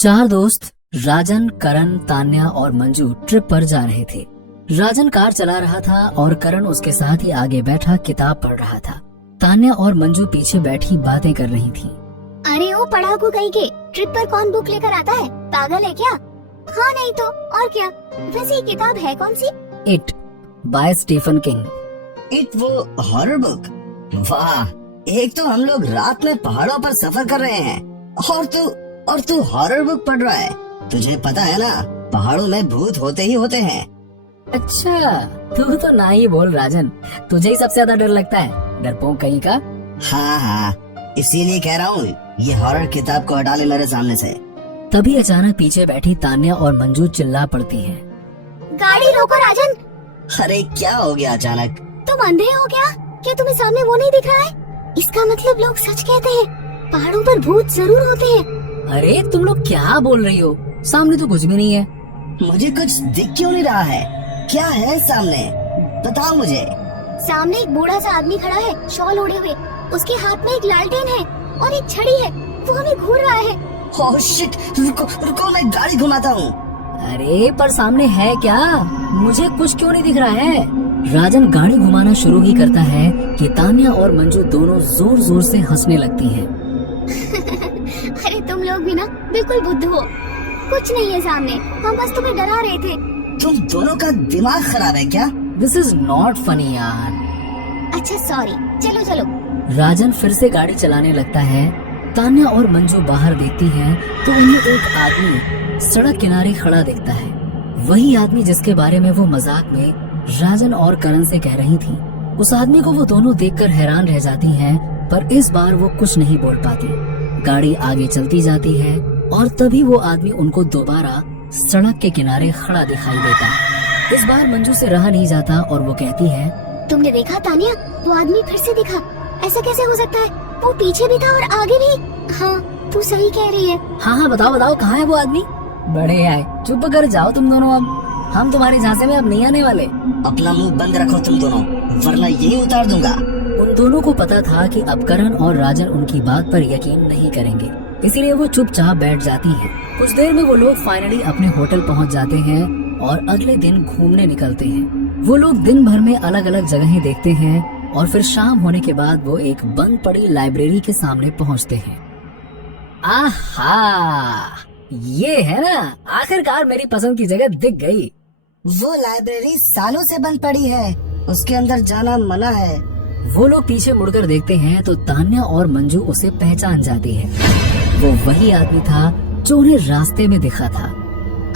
चार दोस्त राजन, करण, तान्या और मंजू ट्रिप पर जा रहे थे। राजन कार चला रहा था और करण उसके साथ ही आगे बैठा किताब पढ़ रहा था। तान्या और मंजू पीछे बैठी बातें कर रही थी। अरे वो पढ़ाकू कहीं के, ट्रिप पर कौन बुक लेकर आता है? पागल है क्या? हाँ नहीं तो और क्या। वैसे ये किताब है कौन सी? It by Stephen King. It वो हॉरर बुक? वाह, एक तो हम लोग रात में पहाड़ों पर सफर कर रहे हैं और तू हॉरर बुक पढ़ रहा है। तुझे पता है ना, पहाड़ों में भूत होते ही होते हैं। अच्छा, तू तो ना ही बोल राजन, तुझे ही सबसे ज्यादा डर लगता है, डरपोक कहीं का। हाँ, इसीलिए कह रहा हूँ ये हॉरर किताब को हटा ले मेरे सामने से। तभी अचानक पीछे बैठी तान्या और मंजू चिल्ला पड़ती हैं। गाड़ी रोको राजन। अरे क्या हो गया अचानक? तुम अंधे हो क्या? क्या तुम्हें सामने वो नहीं दिख रहा है? इसका मतलब लोग सच कहते हैं, पहाड़ों पर भूत जरूर होते हैं। अरे तुम लोग क्या बोल रही हो? सामने तो कुछ भी नहीं है। मुझे कुछ दिख क्यों नहीं रहा है? क्या है सामने? बताओ मुझे। सामने एक बूढ़ा सा आदमी खड़ा है, शॉल ओढ़े हुए। उसके हाथ में एक लालटेन है और एक छड़ी है। वो हमें घूर रहा है। ओह शिट, रुको मैं गाड़ी घुमाता हूँ। अरे पर सामने है क्या? मुझे कुछ क्यों नहीं दिख रहा है? राजन गाड़ी घुमाना शुरू ही करता है कि तान्या और मंजू दोनों जोर जोर से हंसने लगती हैं। अरे तुम लोग भी ना बिल्कुल बुद्धू हो। कुछ नहीं है सामने, हम बस तुम्हें डरा रहे थे। तुम दोनों का दिमाग खराब है क्या? दिस इज नॉट फनी यार। अच्छा सॉरी, चलो चलो। राजन फिर से गाड़ी चलाने लगता है। तान्या और मंजू बाहर देखती हैं तो उन्हें एक आदमी सड़क किनारे खड़ा दिखता है। वही आदमी जिसके बारे में वो मजाक में राजन और करण से कह रही थी। उस आदमी को वो दोनों देखकर हैरान रह जाती हैं, पर इस बार वो कुछ नहीं बोल पाती। गाड़ी आगे चलती जाती है और तभी वो आदमी उनको दोबारा सड़क के किनारे खड़ा दिखाई देता है। इस बार मंजू से रहा नहीं जाता और वो कहती है, तुमने देखा तान्या, वो आदमी फिर से दिखा। ऐसा कैसे हो सकता है? वो पीछे भी था और आगे भी। हाँ तू सही कह रही है। हाँ बताओ कहाँ है वो आदमी? बड़े आए, चुप कर जाओ तुम दोनों, अब हम तुम्हारे झांसे में अब नहीं आने वाले। अपना मुंह बंद रखो तुम दोनों, वरना यही उतार दूंगा। उन दोनों को पता था कि अब करण और राजन उनकी बात पर यकीन नहीं करेंगे, इसीलिए वो चुपचाप बैठ जाती हैं। कुछ देर में वो लोग फाइनली अपने होटल पहुंच जाते हैं और अगले दिन घूमने निकलते हैं। वो लोग दिन भर में अलग अलग जगहें देखते हैं और फिर शाम होने के बाद वो एक बंद पड़ी लाइब्रेरी के सामने पहुंचते हैं। आहा, ये है ना, आखिरकार मेरी पसंद की जगह दिख गई। वो लाइब्रेरी सालों से बंद पड़ी है, उसके अंदर जाना मना है। वो लोग पीछे मुड़कर देखते हैं तो तान्या और मंजू उसे पहचान जाती है। वो वही आदमी था जो उन्हें रास्ते में दिखा था।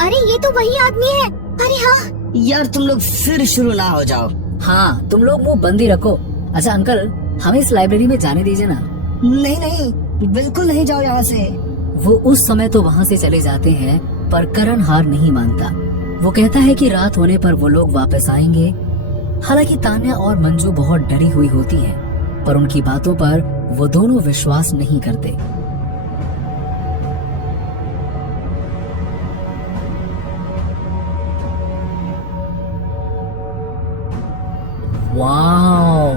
अरे ये तो वही आदमी है। अरे हाँ यार तुम लोग फिर शुरू ना हो जाओ। हाँ तुम लोग मुंह बंद ही रखो। अच्छा अंकल, हमें इस लाइब्रेरी में जाने दीजिए ना। नहीं, बिल्कुल नहीं जाओ यहाँ से। वो उस समय तो वहाँ से चले जाते हैं, पर करण हार नहीं मानता। वो कहता है कि रात होने पर वो लोग वापस आएंगे। हालांकि तान्या और मंजू बहुत डरी हुई होती हैं, पर उनकी बातों पर वो दोनों विश्वास नहीं करते। वाओ,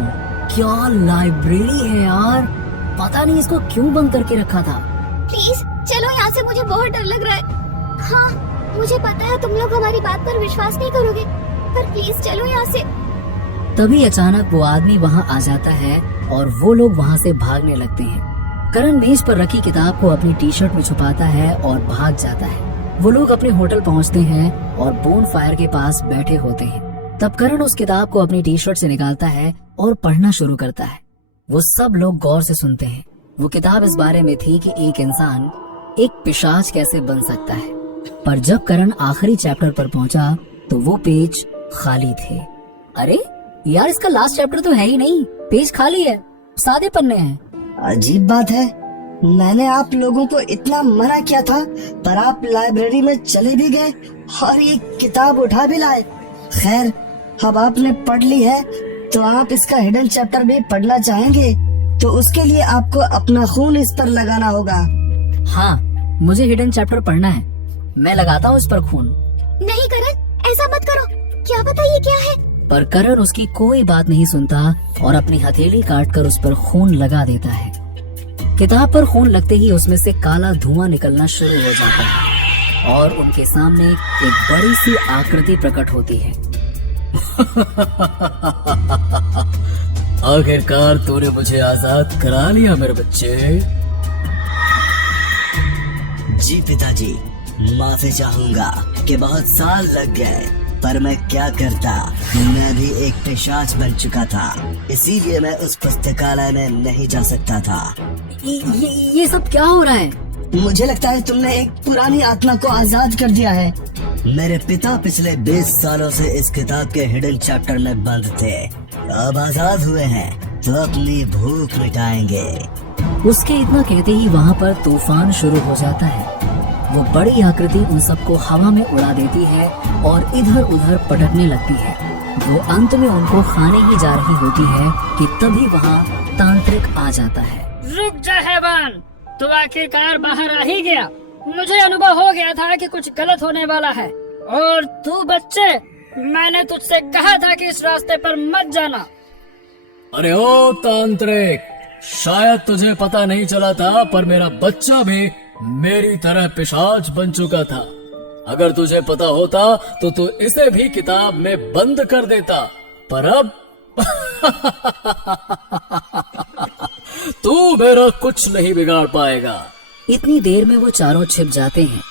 क्या लाइब्रेरी है यार। पता नहीं इसको क्यों बंद करके रखा था। प्लीज चलो यहाँ से, मुझे बहुत डर लग रहा है। हाँ मुझे पता है तुम लोग हमारी बात पर विश्वास नहीं करोगे, पर प्लीज चलो यहाँ से। तभी अचानक वो आदमी वहाँ आ जाता है और वो लोग वहाँ से भागने लगते हैं। करण मेज पर रखी किताब को अपनी टी शर्ट में छुपाता है और भाग जाता है। वो लोग अपने होटल पहुँचते हैं और बोन फायर के पास बैठे होते हैं। तब करण उस किताब को अपनी टी शर्ट से निकालता है और पढ़ना शुरू करता है। वो सब लोग गौर से सुनते हैं। वो किताब इस बारे में थी कि एक इंसान एक पिशाच कैसे बन सकता है। पर जब करण आखिरी चैप्टर पर पहुंचा तो वो पेज खाली थे। अरे यार, इसका लास्ट चैप्टर तो है ही नहीं, पेज खाली है, सादे पन्ने हैं। अजीब बात है, मैंने आप लोगों को इतना मना किया था, पर आप लाइब्रेरी में चले भी गए और ये किताब उठा भी लाए। खैर, अब आपने पढ़ ली है तो आप इसका हिडन चैप्टर भी पढ़ना चाहेंगे तो उसके लिए आपको अपना खून इस पर लगाना होगा। हाँ, मुझे हिडन चैप्टर पढ़ना है, मैं लगाता हूँ इस पर खून। नहीं करण, ऐसा मत करो, क्या पता ये क्या है। पर करण उसकी कोई बात नहीं सुनता और अपनी हथेली काटकर उस पर खून लगा देता है। किताब पर खून लगते ही उसमें से काला धुआं निकलना शुरू हो जाता है। और उनके सामने एक बड़ी सी आकृति प्रकट होती है। आखिरकार तूने मुझे आजाद करा लिया मेरे बच्चे। जी पिताजी, माफी चाहूंगा कि बहुत साल लग गए, पर मैं क्या करता, मैं भी एक पिशाच बन चुका था, इसीलिए मैं उस पुस्तकालय में नहीं जा सकता था। ये सब क्या हो रहा है? मुझे लगता है तुमने एक पुरानी आत्मा को आजाद कर दिया है। मेरे पिता पिछले 20 सालों से इस किताब के हिडन चैप्टर में बंद थे, अब आजाद हुए हैं तो अपनी भूख मिटाएंगे। उसके इतना कहते ही वहाँ पर तूफान शुरू हो जाता है। वो बड़ी आकृति उन सबको हवा में उड़ा देती है और इधर उधर पटकने लगती है। वो अंत में उनको खाने ही जा रही होती है कि तभी वहाँ तांत्रिक आ जाता है। रुक जा हैवान, तू आखिरकार बाहर आ ही गया। मुझे अनुभव हो गया था कि कुछ गलत होने वाला है। और तू बच्चे, मैंने तुझसे कहा था कि इस रास्ते पर मत जाना। अरे ओ तांत्रिक, शायद तुझे पता नहीं चला था, पर मेरा बच्चा भी मेरी तरह पिशाच बन चुका था। अगर तुझे पता होता तो तू इसे भी किताब में बंद कर देता, पर अब तू मेरा कुछ नहीं बिगाड़ पाएगा। इतनी देर में वो चारों छिप जाते हैं।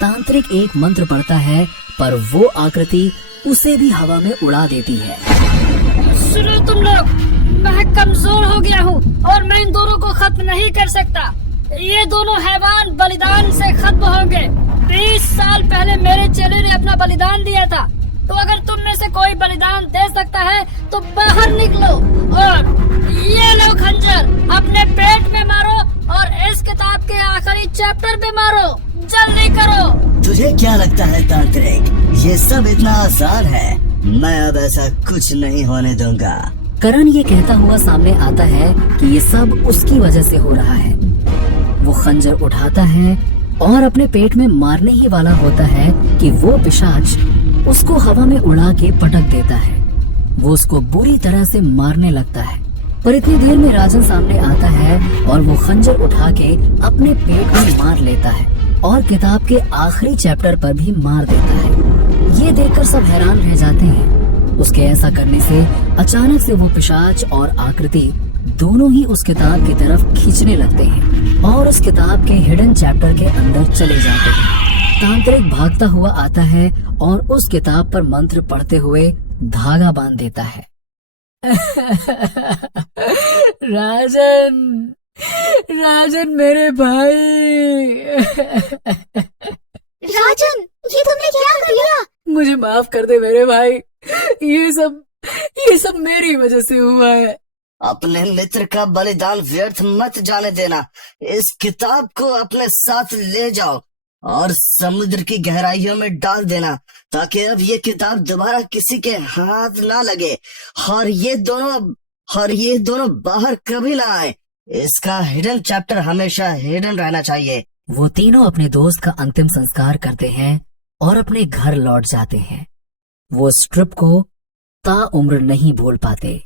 तांत्रिक एक मंत्र पढ़ता है, पर वो आकृति उसे भी हवा में उड़ा देती है। सुनो तुम लोग, मैं कमजोर हो गया हूँ और मैं इन दोनों को खत्म नहीं कर सकता। ये दोनों हैवान बलिदान से खत्म होंगे। 20 साल पहले मेरे चेले ने अपना बलिदान दिया था, तो अगर तुम में से कोई बलिदान दे सकता है तो बाहर निकलो और ये लो खंजर, अपने पेट में मारो और इस किताब के आखिरी चैप्टर पे मारो। जल्दी करो। तुझे क्या लगता है तांत्रिक, ये सब इतना आसान है? मैं अब ऐसा कुछ नहीं होने दूंगा। करण ये कहता हुआ सामने आता है कि ये सब उसकी वजह से हो रहा है। वो खंजर उठाता है और अपने पेट में मारने ही वाला होता है कि वो पिशाच उसको हवा में उड़ा के पटक देता है। वो उसको बुरी तरह से मारने लगता है, पर इतनी देर में राजन सामने आता है और वो खंजर उठा के अपने पेट में मार लेता है और किताब के आखिरी चैप्टर पर भी मार देता है। ये देखकर सब हैरान रह जाते हैं। उसके ऐसा करने से अचानक से वो पिशाच और आकृति दोनों ही उस किताब की तरफ खींचने लगते हैं और उस किताब के हिडन चैप्टर के अंदर चले जाते हैं। तांत्रिक भागता हुआ आता है और उस किताब पर मंत्र पढ़ते हुए धागा बांध देता है। राजन, राजन मेरे भाई। राजन, ये तुमने क्या कर दिया? मुझे माफ कर दे मेरे भाई, ये सब मेरी वजह से हुआ है। अपने मित्र का बलिदान व्यर्थ मत जाने देना। इस किताब को अपने साथ ले जाओ और समुद्र की गहराइयों में डाल देना, ताकि अब ये किताब दोबारा किसी के हाथ ना लगे और ये दोनों बाहर कभी ना आए। इसका हिडन चैप्टर हमेशा हिडन रहना चाहिए। वो तीनों अपने दोस्त का अंतिम संस्कार करते हैं और अपने घर लौट जाते हैं। वो इस ट्रिप को ताउम्र नहीं भूल पाते।